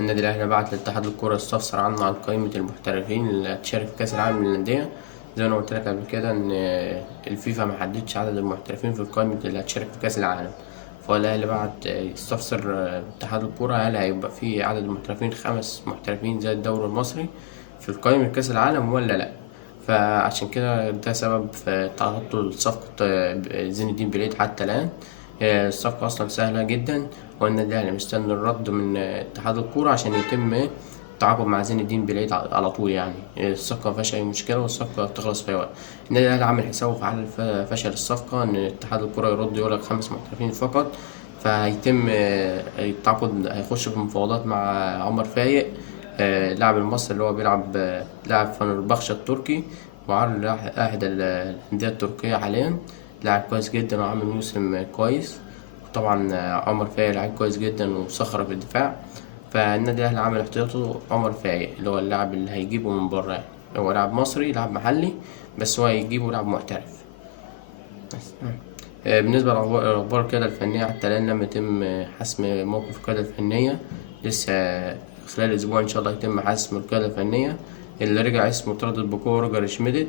النادي الأهلي بعت لاتحاد الكرة استفسر عنه عن قائمة المحترفين اللي هتشارك في كأس العالم للأندية. زي ما قلت لك قبل كده إن الفيفا ما حددش عدد المحترفين في قائمة اللي هتشارك في كأس العالم، فالأهلي بعت يستفسر اتحاد الكرة هل هيبقى في عدد المحترفين 5 محترفين زي الدوري المصري في قائمة كأس العالم ولا لأ. فعشان كده ده سبب في تعطل صفقة زين الدين بليد حتى الآن. الصفقة أصلا سهلة جدا، والنادي الأهلي مستني الرد من اتحاد الكورة عشان يتم التعاقد مع زين الدين بليد على طول. يعني الصفقة مفيهاش أي مشكلة والصفقة تخلص في أي وقت. النادي الأهلي عامل حسابه في حال فشل الصفقة إن اتحاد الكورة يرد يقولك 5 محترفين فقط، فهيتم التعاقد، هيخش في مفاوضات مع عمر فايق، لاعب المصري اللي هو بيلعب لاعب فنربخشة التركي وعامل أحد الأندية التركية حاليا. لاعب كويس جدا وعامل موسم كويس. طبعا عمر فايق لعيب كويس جدا وصخرة في الدفاع. فالنادي الأهلي عامل احتياطه عمر فايق اللي هو اللاعب اللي هيجيبه من بره، يعني هو لاعب مصري لاعب محلي بس هو هيجيبه لاعب محترف بس. بالنسبة للأخبار القيادة الفنية حتى الآن لم يتم حسم موقف القيادة الفنية لسه. خلال أسبوع إن شاء الله يتم حسم القيادة الفنية. اللي رجع اسمه تردد بقوة روجر شميدت